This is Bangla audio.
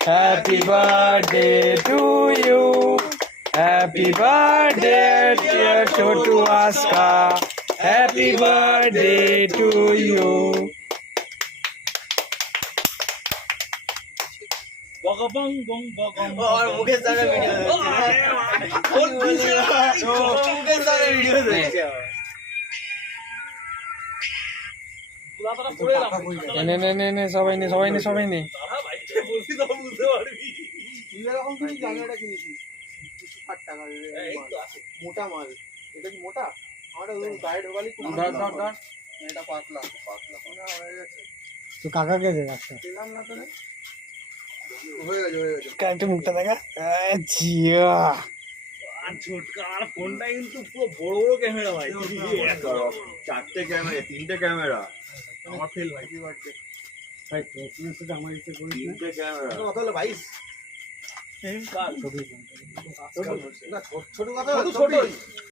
Happy birthday to you. Happy birthday, dear Chotu Aska. Happy birthday to you. বগবং বং বগম और मुकेश सर वीडियो কোন দিছে मुकेश सर वीडियो দেখছে পুরাটা পড়ে এলাম নে সবাই নে দাদা ভাইকে বলছি তো বুঝতে পারবি তুই এরকম কিছু জায়গাটা কিনেছিস 60 টাকা এই তো আছে মোটা মাল এটা কি মোটা আমাদের ওই গায়ে ঢোকালি ধর। এটা পাতলা না হয়ে গেছে তো কাকাকে দে একটা দিলাম না তো রে হয়ে গেছে কাকে মুখটা দেখা জিয়া আর ছোটকা আর ফোনটা কিন্তু পুরো বড় বড় ক্যামেরা ভাই চারটে ক্যামেরা তিনটে ক্যামেরা আমার ফেল ভাই হ্যাপি বার্থডে ভাই তুমি শুধু আমার ইচ্ছে করিস না তিনটে ক্যামেরা কত হলো 22 সেম কাজ না ছোট কথা ছোট